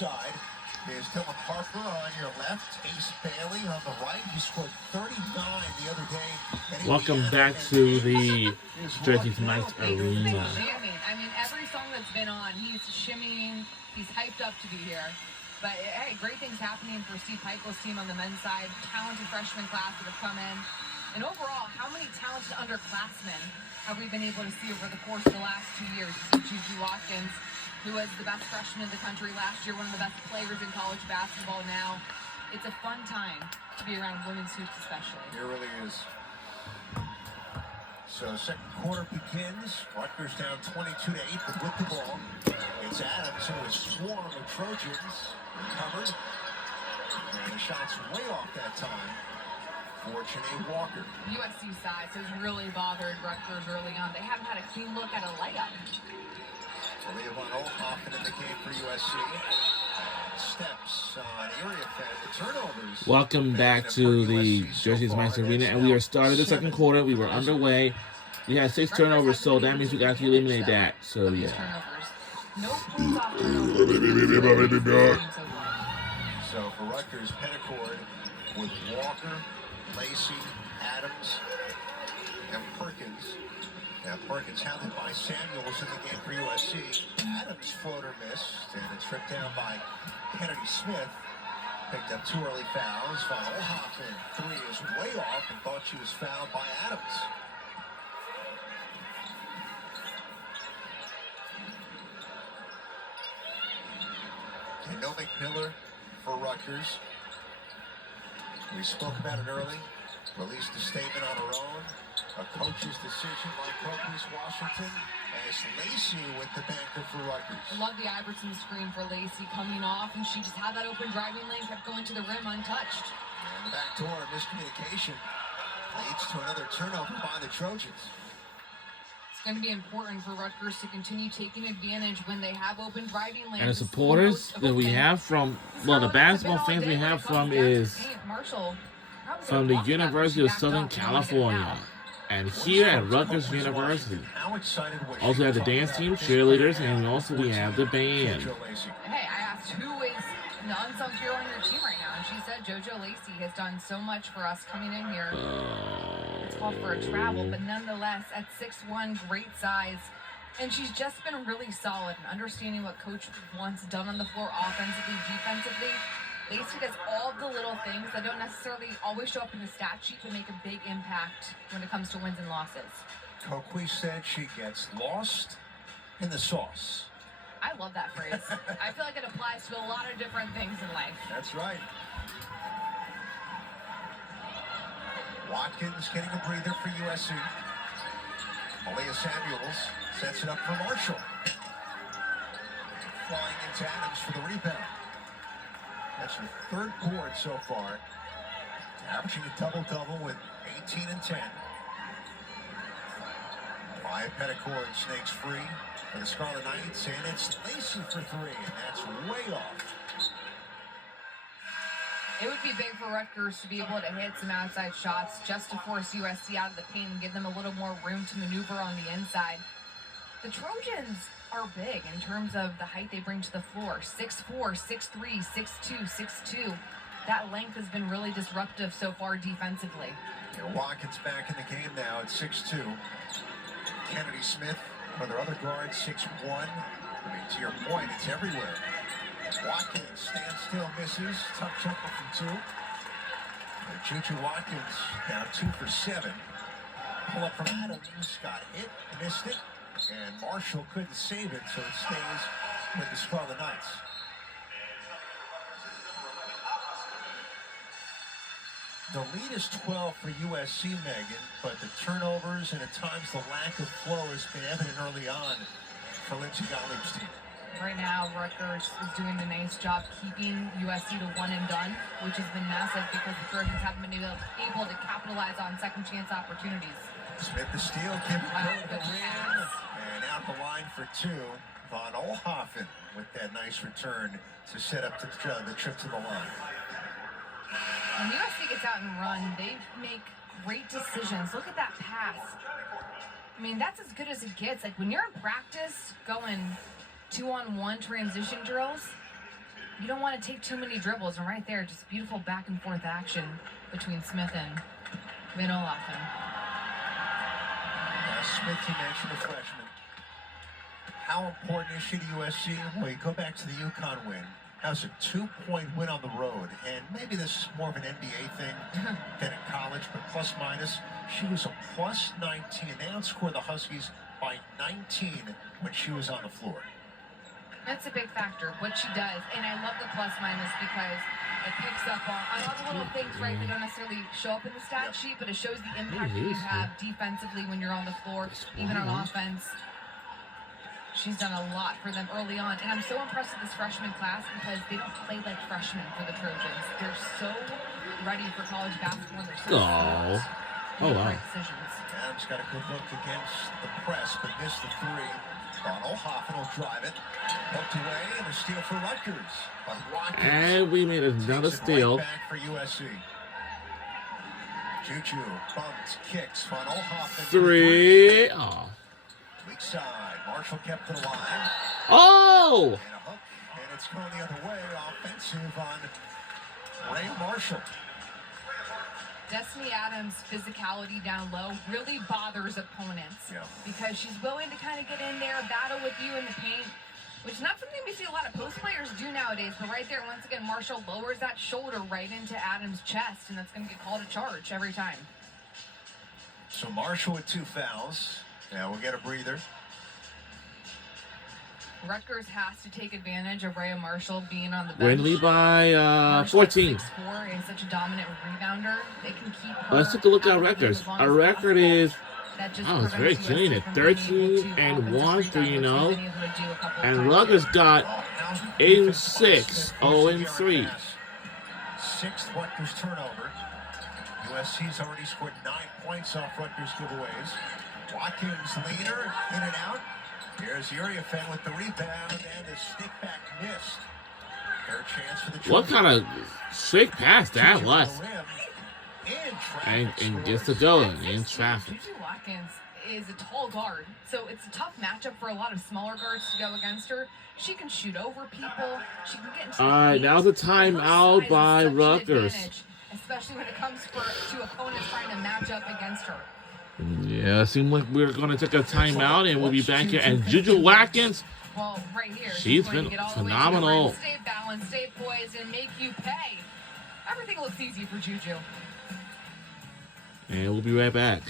side is Dylan Harper on your left, Ace Bailey on the right. He scored 39 the other day. Welcome back to the Jersey Mike's Arena. I mean, every song that's been on, he's shimmying, he's hyped up to be here. But, hey, great things happening for Steve Pikiell's team on the men's side. Talented freshman class that have come in. And overall, how many talented underclassmen have we been able to see over the course of the last 2 years? You see Juju Watkins, who was the best freshman in the country last year, one of the best players in college basketball now. It's a fun time to be around women's hoops especially. It really is. So second quarter begins. Rutgers down 22-8 with the ball. It's Adams who is swarm of Trojans. Recovered. And the shot's way off that time for Janae Walker. USC size has really bothered Rutgers early on. They haven't had a clean look at a layup. Leah Von Oelhoffen in the game for USC. Steps on Erie effect. The turnovers. Welcome back to the Jersey Mike's Arena, and we are starting the second quarter. We were underway. We had 6 turnovers, so that means we got to eliminate that. So yeah. No points off turnovers. So for Rutgers, Petticord with Walker, Lacey, Adams, and Perkins. Now Perkins handled by Samuels in the game for USC. Adams floater missed, and it's tripped down by Kennedy Smith. Picked up 2 early fouls. Von Oelhoffen, 3 is way off and thought she was fouled by Adams. And no McMillan for Rutgers. We spoke about it early. Released a statement on her own. A coach's decision by Copies Washington as Lacey with the banker for Rutgers. I love the Iverson screen for Lacey coming off, and she just had that open driving lane, kept going to the rim untouched. And the backdoor miscommunication leads to another turnover by the Trojans. It's going to be important for Rutgers to continue taking advantage when they have open driving lanes. And the supporters that we have from, well, the basketball fans we have from is from the University of Southern California. And here at Rutgers University, also have the dance team, cheerleaders, and also we have the band. Hey, I asked who is the unsung hero on your team right now, and she said JoJo Lacey has done so much for us coming in here. It's called for a travel, but nonetheless, at 6'1", great size. And she's just been really solid in understanding what Coach wants done on the floor offensively, defensively. Lacey does all the little things that don't necessarily always show up in the stat sheet but make a big impact when it comes to wins and losses. Coquis said she gets lost in the sauce. I love that phrase. I feel like it applies to a lot of different things in life. That's right. Watkins getting a breather for USC. Malia Samuels sets it up for Marshall. Flying into Adams for the rebound. That's her 3rd board so far. Averaging a double-double with 18 and 10. Maya Petticord snakes free for the Scarlet Knights, and it's Lacey for 3, and that's way off. It would be big for Rutgers to be able to hit some outside shots just to force USC out of the paint and give them a little more room to maneuver on the inside. The Trojans are big in terms of the height they bring to the floor. 6'4", 6'3", 6'2", 6'2". That length has been really disruptive so far defensively. And Watkins back in the game now at 6'2". Kennedy Smith, for their other guard, 6'1". I mean, to your point, it's everywhere. Watkins stands still, misses. Tough jumper from 2. And Juju Watkins now 2 for 7. Pull up from Adams, got hit, missed it. And Marshall couldn't save it, so it stays with the Scarlet Knights. The lead is 12 for USC, Megan, but the turnovers and at times the lack of flow has been evident early on for Lindsey Gottlieb's team. Right now, Rutgers is doing a nice job keeping USC to 1 and done, which has been massive because the Trojans haven't been able to capitalize on second chance opportunities. Smith the steal, Kim the win, and out the line for 2. Von Oelhoffen with that nice return to set up the trip to the line. When USC gets out and run, they make great decisions. Look at that pass. I mean, that's as good as it gets. Like when you're in practice going 2-on-1 transition drills, you don't want to take too many dribbles. And right there, just beautiful back and forth action between Smith and Van Olaffen. Smith, you mentioned, a freshman. How important is she to USC? Well, you go back to the UConn win. That was a 2-point win on the road. And maybe this is more of an NBA thing than in college, but plus minus. She was a plus 19. They outscored the Huskies by 19 when she was on the floor. That's a big factor, what she does. And I love the plus minus because it picks up on all the little things, right, that don't necessarily show up in the stat sheet, but it shows the impact that you have defensively when you're on the floor, even on offense. She's done a lot for them early on. And I'm so impressed with this freshman class because they don't play like freshmen for the Trojans. They're so ready for college basketball. They're so smart. Oh, wow. Great decisions. Adams got a good look against the press, but missed the three. Von Olhoffen will drive it. Poked away, and a steal for Rutgers. But Watkins And we made another takes it steal. right back for USC. Juju bumped, kicks. Von Olhoffen. 3. Oh. Weak side. Marshall kept it alive. Oh! And a hook, and it's going the other way. Offensive on Ray Marshall. Destiny Adams' physicality down low really bothers opponents because she's willing to kind of get in there, battle with you in the paint, which is not something we see a lot of post players do nowadays. But right there, once again, Marshall lowers that shoulder right into Adams' chest, and that's going to get called a charge every time. So Marshall with 2 fouls. Now we'll get a breather. Rutgers has to take advantage of Rhea Marshall being on the bench. Win lead by Marshall 14. at 6'4" and such a dominant rebounder. They can keep her Let's take a look at out of the game records. as long Our as record possible. is, That just it's very prevents clean USC at from being able 13 to and offensive 1, rebound, 3-0. which they've been able to do a couple of And times Rutgers here. got How's 8-6, 0-3. 6th Rutgers turnover. USC's already scored 9 points off Rutgers giveaways. Watkins leaner, in and out. Here's Uriafen with the rebound, and a stick back missed. Third chance for the What Trojans. kind of sick pass that was? And gets to go in traffic. Juju Watkins is a tall guard, so it's a tough matchup for a lot of smaller guards to go against her. She can shoot over people. She can get into All right, now's a timeout by Rutgers. Especially when it comes to opponents trying to match up against her. Yeah, it seemed like we were going to take a timeout, and we'll be back here. And Juju Watkins, Well, right here, she's going to been get all the way to the phenomenal. rim, stay balanced, stay poised, and make you pay. Everything looks easy for Juju. And we'll be right back.